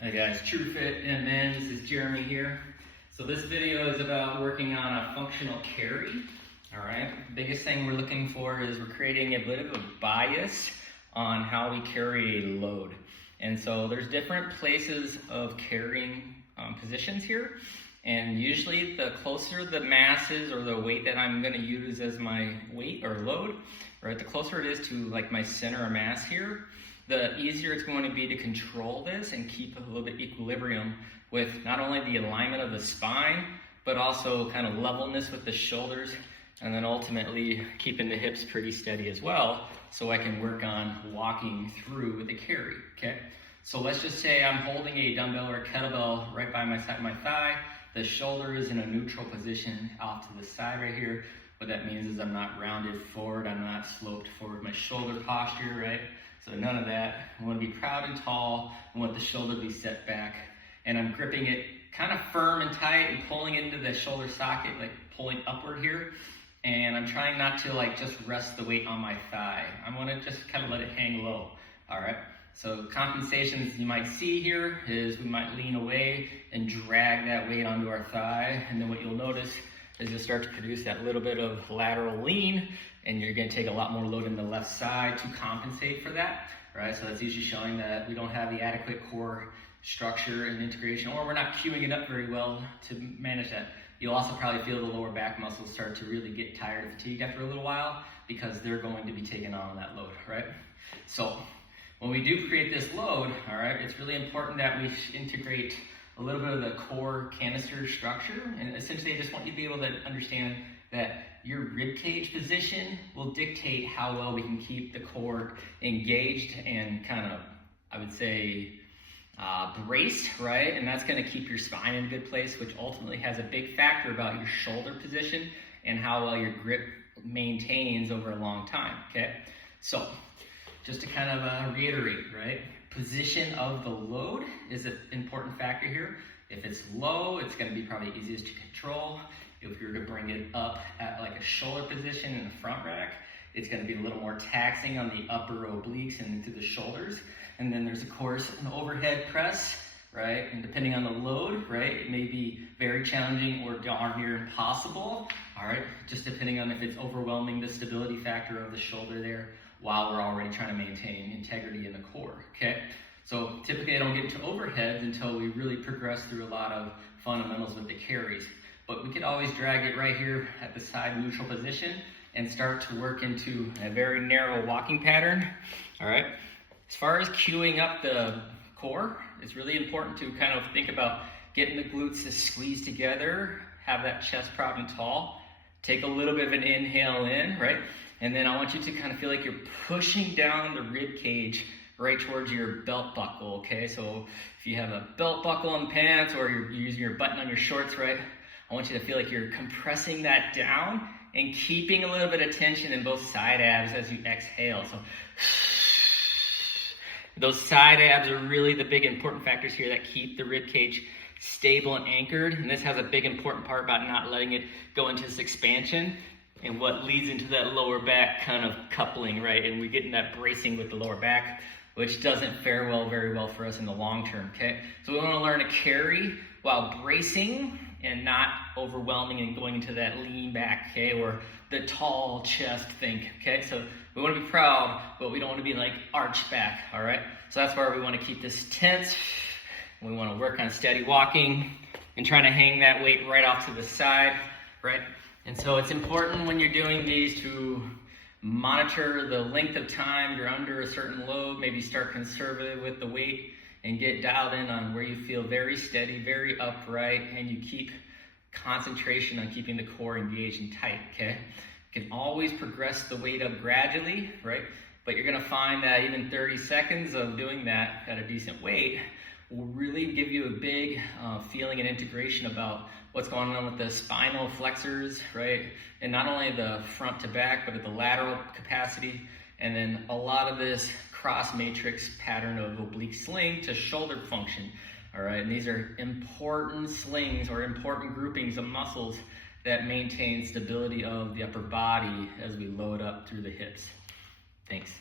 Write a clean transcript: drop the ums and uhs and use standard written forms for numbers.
Hey guys, TrueFit MN, this is Jeremy here. So this video is about working on a functional carry. All right, biggest thing we're looking for is we're creating a bit of a bias on how we carry a load. And so there's different places of carrying positions here. And usually the closer the masses or the weight that I'm gonna use as my weight or load, right, the closer it is to like my center of mass here, the easier it's going to be to control this and keep a little bit equilibrium with not only the alignment of the spine, but also kind of levelness with the shoulders, and then ultimately keeping the hips pretty steady as well, so I can work on walking through the carry, okay? So let's just say I'm holding a dumbbell or a kettlebell right by my side of my thigh. The shoulder is in a neutral position off to the side right here. What that means is I'm not rounded forward, I'm not sloped forward. My shoulder posture, right? So none of that. I want to be proud and tall. I want the shoulder to be set back. And I'm gripping it kind of firm and tight and pulling into the shoulder socket, like pulling upward here. And I'm trying not to like just rest the weight on my thigh. I want to just kind of let it hang low. All right. So compensations you might see here is we might lean away and drag that weight onto our thigh. And then what you'll notice is you'll start to produce that little bit of lateral lean, and you're going to take a lot more load in the left side to compensate for that, right? So that's usually showing that we don't have the adequate core structure and integration, or we're not queuing it up very well to manage that. You'll also probably feel the lower back muscles start to really get tired and fatigued after a little while because they're going to be taking on that load, right? So when we do create this load, all right, it's really important that we integrate a little bit of the core canister structure. And essentially, I just want you to be able to understand that your rib cage position will dictate how well we can keep the core engaged and kind of, I would say, braced, right? And that's going to keep your spine in a good place, which ultimately has a big factor about your shoulder position and how well your grip maintains over a long time, okay? So just to kind of reiterate, right? Position of the load is an important factor here. If it's low, it's going to be probably easiest to control. If you're to bring it up at like a shoulder position in the front rack, it's going to be a little more taxing on the upper obliques and into the shoulders. And then there's of course an overhead press, right? And depending on the load, right, it may be very challenging or darn near impossible, all right? Just depending on if it's overwhelming the stability factor of the shoulder there while we're already trying to maintain integrity in the core, okay? So typically I don't get into overheads until we really progress through a lot of fundamentals with the carries. But we could always drag it right here at the side neutral position and start to work into a very narrow walking pattern, all right? As far as queuing up the core, it's really important to kind of think about getting the glutes to squeeze together, have that chest proud and tall, take a little bit of an inhale in, right? And then I want you to kind of feel like you're pushing down the rib cage right towards your belt buckle, okay? So if you have a belt buckle on pants or you're using your button on your shorts, right? I want you to feel like you're compressing that down and keeping a little bit of tension in both side abs as you exhale. So those side abs are really the big important factors here that keep the rib cage stable and anchored. And this has a big important part about not letting it go into this expansion and what leads into that lower back kind of coupling, right? And we get in that bracing with the lower back, which doesn't fare very well for us in the long term, okay? So we want to learn to carry while bracing and not overwhelming and going into that lean back, okay? Or the tall chest think, okay? So we want to be proud, but we don't want to be like arched back, all right? So that's where we want to keep this tense. We want to work on steady walking and trying to hang that weight right off to the side, right? And so it's important when you're doing these to monitor the length of time you're under a certain load, maybe start conservative with the weight and get dialed in on where you feel very steady, very upright, and you keep concentration on keeping the core engaged and tight, okay? You can always progress the weight up gradually, right? But you're gonna find that even 30 seconds of doing that at a decent weight will really give you a big feeling and integration about what's going on with the spinal flexors, right? And not only the front to back, but at the lateral capacity. And then a lot of this cross matrix pattern of oblique sling to shoulder function, all right? And these are important slings or important groupings of muscles that maintain stability of the upper body as we load up through the hips. Thanks.